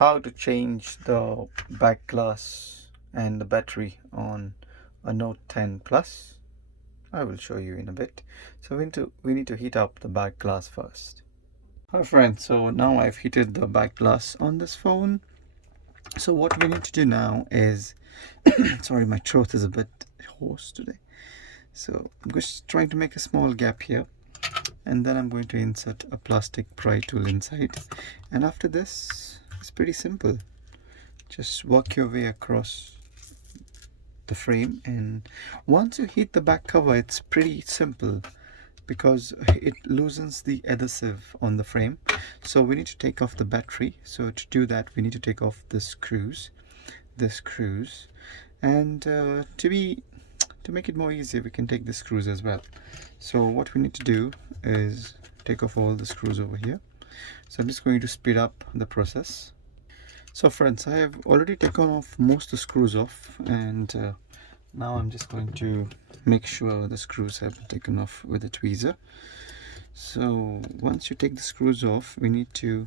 How to change the back glass and the battery on a Note 10 Plus. I will show you in a bit. So we need to heat up the back glass first. Hi friends, so now I've heated the back glass on this phone. So what we need to do now is sorry, my throat is a bit hoarse today. So I'm just trying to make a small gap here, and then I'm going to insert a plastic pry tool inside. And after this, it's pretty simple. Just work your way across the frame, and once you heat the back cover, it's pretty simple because it loosens the adhesive on the frame. So we need to take off the battery. So to do that, we need to take off the screws, and to make it more easier, we can take the screws as well. So what we need to do is take off all the screws over here. So I'm just going to speed up the process. So friends, I have already taken off most of the screws off, and now I'm just going to make sure the screws have been taken off with a tweezer. So once you take the screws off, we need to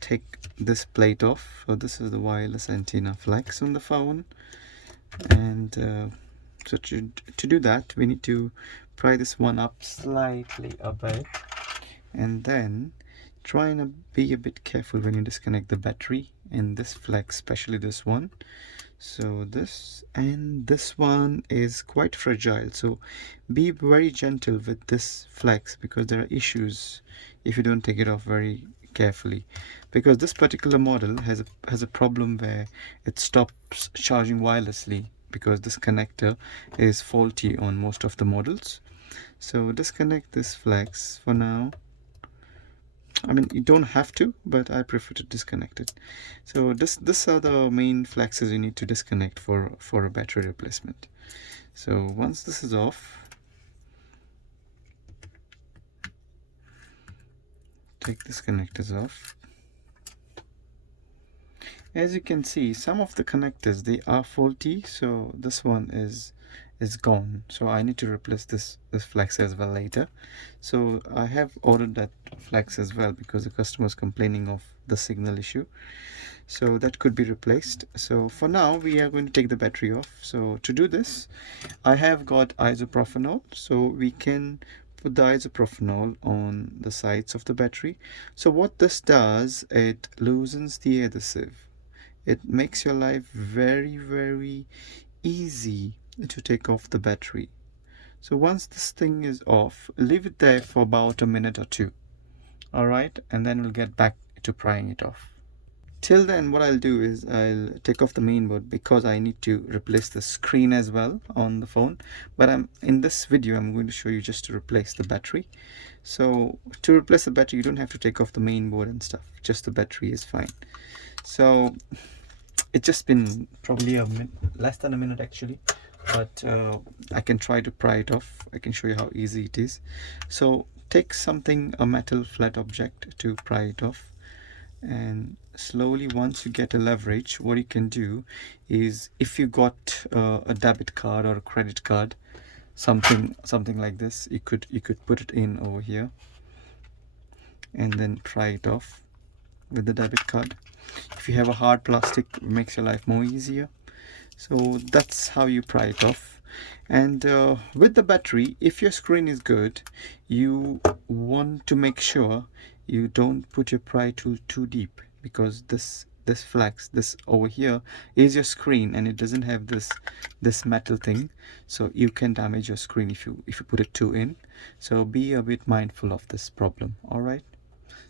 take this plate off. So this is the wireless antenna flex on the phone, and so to do that, we need to pry this one up slightly a bit, and then try and be a bit careful when you disconnect the battery and this flex, especially this one. So this and this one is quite fragile, so be very gentle with this flex because there are issues if you don't take it off very carefully, because this particular model has a problem where it stops charging wirelessly because this connector is faulty on most of the models. So disconnect this flex for now. I mean, you don't have to, but I prefer to disconnect it. So this are the main flexes you need to disconnect for a battery replacement. So once this is off, take these connectors off. As you can see, some of the connectors, they are faulty, so this one is gone, so I need to replace this flex as well later. So I have ordered that flex as well because the customer is complaining of the signal issue, so that could be replaced. So for now we are going to take the battery off. So to do this, I have got isopropanol, so we can put the isopropanol on the sides of the battery. So what this does, it loosens the adhesive. It makes your life very easy to take off the battery. So once this thing is off, leave it there for about a minute or two. Alright, and then we'll get back to prying it off. Till then, what I'll do is I'll take off the main board because I need to replace the screen as well on the phone. But in this video, I'm going to show you just to replace the battery. So to replace the battery, you don't have to take off the main board and stuff. Just the battery is fine. So it's just been probably less than a minute actually, but I can try to pry it off. I can show you how easy it is. So take a metal flat object to pry it off, and slowly, once you get a leverage, what you can do is, if you got a debit card or a credit card, something like this, you could put it in over here and then pry it off with the debit card. If you have a hard plastic, it makes your life more easier. So that's how you pry it off. And with the battery, if your screen is good, you want to make sure you don't put your pry tool too deep, because this flex, this over here, is your screen and it doesn't have this metal thing, so you can damage your screen if you put it too in. So be a bit mindful of this problem. All right,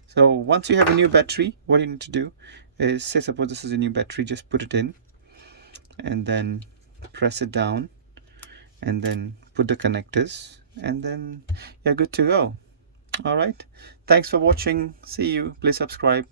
so once you have a new battery, what you need to do is, say suppose this is a new battery, just put it in and then press it down and then put the connectors, and then you're good to go. All right, thanks for watching. See you. Please subscribe.